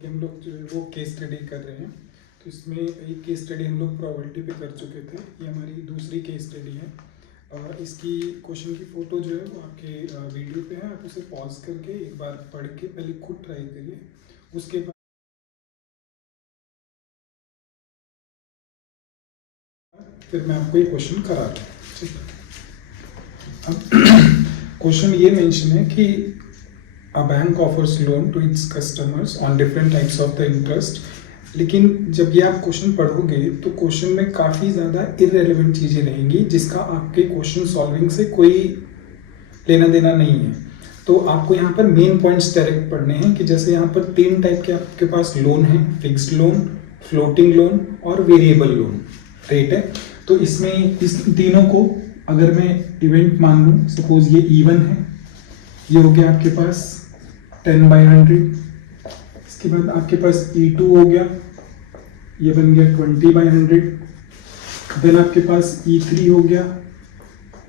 हम लोग जो है वो केस स्टडी कर रहे हैं। तो इसमें एक केस स्टडी हम लोग प्रोबेबिलिटी पे कर चुके थे। ये हमारी दूसरी केस स्टडी है। इसकी क्वेश्चन की फ़ोटो जो है वो आपके वीडियो पे है। आप उसे पॉज करके एक बार पढ़ के पहले खुद ट्राई करिए, उसके बाद फिर मैं आपको ये क्वेश्चन करा दूँ। ठीक है। अब क्वेश्चन ये मेंशन है कि a bank offers loan to its customers on different types of the interest। लेकिन जब ये आप क्वेश्चन पढ़ोगे तो क्वेश्चन में काफ़ी ज़्यादा इररेलेवेंट चीज़ें रहेंगी जिसका आपके क्वेश्चन सॉल्विंग से कोई लेना देना नहीं है। तो आपको यहाँ पर मेन पॉइंट्स डायरेक्ट पढ़ने हैं कि जैसे यहाँ पर 3 टाइप के आपके पास लोन है, फिक्स्ड लोन, फ्लोटिंग लोन और वेरिएबल लोन रेट है। तो इसमें इस तीनों को अगर मैं इवेंट मान लूँ, सपोज ये E1 है, ये हो गया आपके पास 10/100। इसके बाद आपके पास E2 हो गया, ये बन गया 20/100। देन आपके पास E3 हो गया,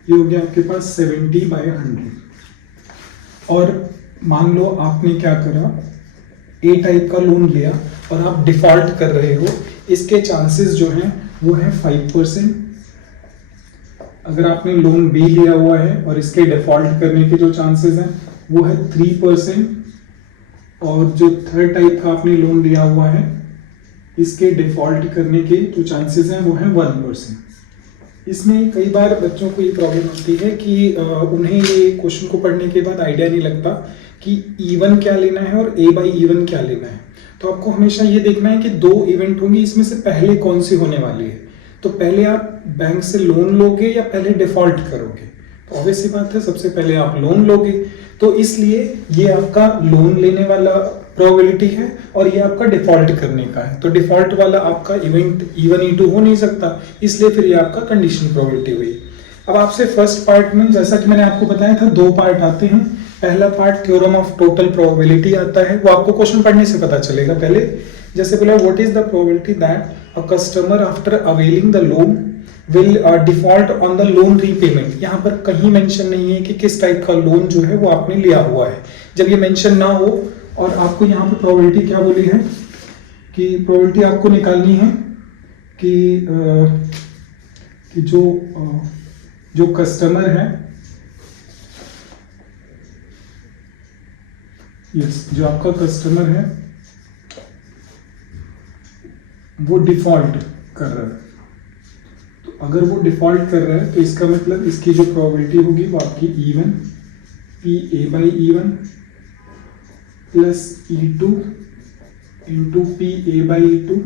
ये हो गया आपके पास 70/100। और मान लो आपने क्या करा, ए टाइप का लोन लिया और आप डिफॉल्ट कर रहे हो, इसके चांसेस जो हैं वो है 5%। अगर आपने लोन बी लिया हुआ है और इसके डिफॉल्ट करने के जो चांसेस हैं वो है 3%। और जो थर्ड टाइप का आपने लोन लिया हुआ है इसके डिफॉल्ट करने के जो चांसेस हैं वो है 1%। इसमें कई बार बच्चों को ये प्रॉब्लम होती है कि उन्हें ये क्वेश्चन को पढ़ने के बाद आइडिया नहीं लगता कि E1 क्या लेना है और A/E1 क्या लेना है। तो आपको हमेशा ये देखना है कि 2 इवेंट होंगी, इसमें से पहले कौन सी होने वाली है। तो पहले आप बैंक से लोन लोगे या पहले डिफॉल्ट करोगे? तो ऑब्वियस सी बात है, सबसे पहले आप लोन लोगे। तो इसलिए ये आपका लोन लेने वाला प्रोबेबिलिटी है और ये आपका डिफॉल्ट करने का है। तो डिफॉल्ट वाला आपका इवेंट E1 E2 हो नहीं सकता, इसलिए फिर ये आपका कंडीशनल प्रोबेबिलिटी हुई। अब आपसे फर्स्ट पार्ट में, जैसा कि मैंने आपको बताया था, 2 पार्ट आते हैं। पहला part theorem of total probability आता है, वो आपको क्वेश्चन पढ़ने से पता चलेगा। पहले जैसे बोला, what is the probability that a customer after availing the loan will default on the loan repayment. यहाँ पर कहीं मेंशन नहीं है कि किस टाइप का लोन जो है वो आपने लिया हुआ है। जब ये मेंशन ना हो और आपको यहाँ पर प्रोबेबिलिटी क्या बोली है कि प्रोबेबिलिटी आपको निकालनी है कि जो कस्टमर है, जो आपका कस्टमर है वो डिफॉल्ट कर रहा है। तो अगर वो डिफॉल्ट कर रहा है तो इसका मतलब इसकी जो प्रोबेबिलिटी होगी वो आपकी E1 PA/E1 plus E2 into PA/E2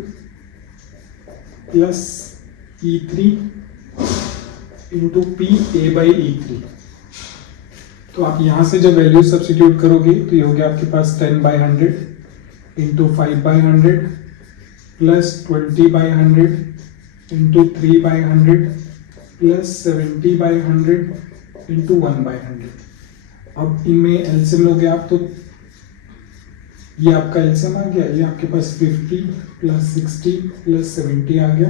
plus E3 into PA/E3। तो आप यहाँ से जब वैल्यू सब्स्टिट्यूट करोगे तो ये हो गया आपके पास 10/100 into 5/100 plus 20/100 into 3/100 plus 70/100 into 1/100। अब इनमें एलसीएम लोगे आप तो ये आपका एलसीएम आ गया, ये आपके पास 50 प्लस 60 प्लस 70 आ गया।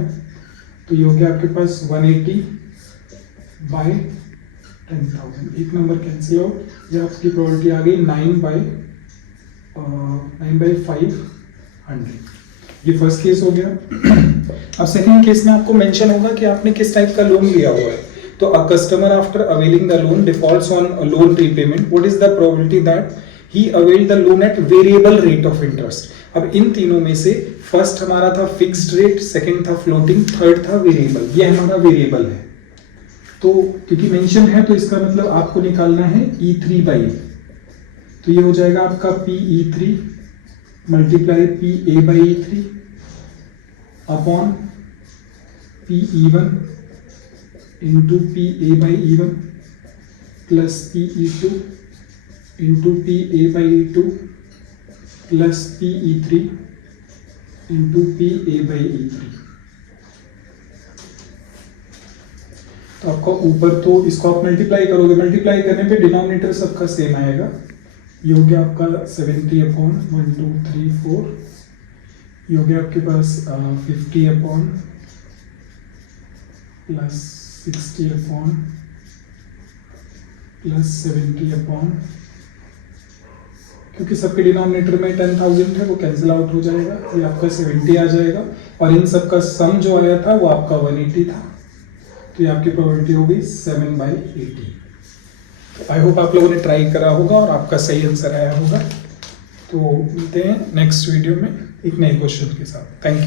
तो ये हो गया आपके पास 180/10,000। एक नंबर कैंसिल आउट, ये आपकी प्रोबेबिलिटी आ गई 9/500। ये फर्स्ट केस हो गया। अब सेकंड केस में आपको मेंशन होगा कि आपने किस टाइप का लोन लिया हुआ है। तो a customer after availing the loan defaults on loan repayment, what is the probability that he availed the loan eight variable rate of interest. अब इन तीनों में से फर्स्ट हमारा था फिक्स्ड रेट, सेकंड था फ्लोटिंग, थर्ड था वेरिएबल। ये हमारा वेरिएबल है, तो क्योंकि मेंशन है तो इसका मतलब आपको निकालना है E3/E। तो ये हो जाएगा आपका PE3 multiply PA/E3 upon PE1 into PA/E1 plus PE2 into PA/E2 plus PE3 into PA/E3। तो आपका ऊपर, तो इसको आप मल्टीप्लाई करोगे, मल्टीप्लाई करने पे डिनोमिनेटर सबका सेम आएगा। ये हो गया आपका 70/1 2 3 4। ये हो गया आपके पास 50/ प्लस 60/ प्लस 70/ क्योंकि सबके डिनोमिनेटर में 10,000 है, वो कैंसिल आउट हो जाएगा, ये आपका 70 आ जाएगा, और इन सब का सम जो आया था वो आपका 180 था, तो ये आपकी प्रोबेबिलिटी हो गई 7/80। तो आई होप आप लोगों ने ट्राई करा होगा और आपका सही आंसर आया होगा। तो मिलते हैं नेक्स्ट वीडियो में एक नए क्वेश्चन के साथ। Thank you.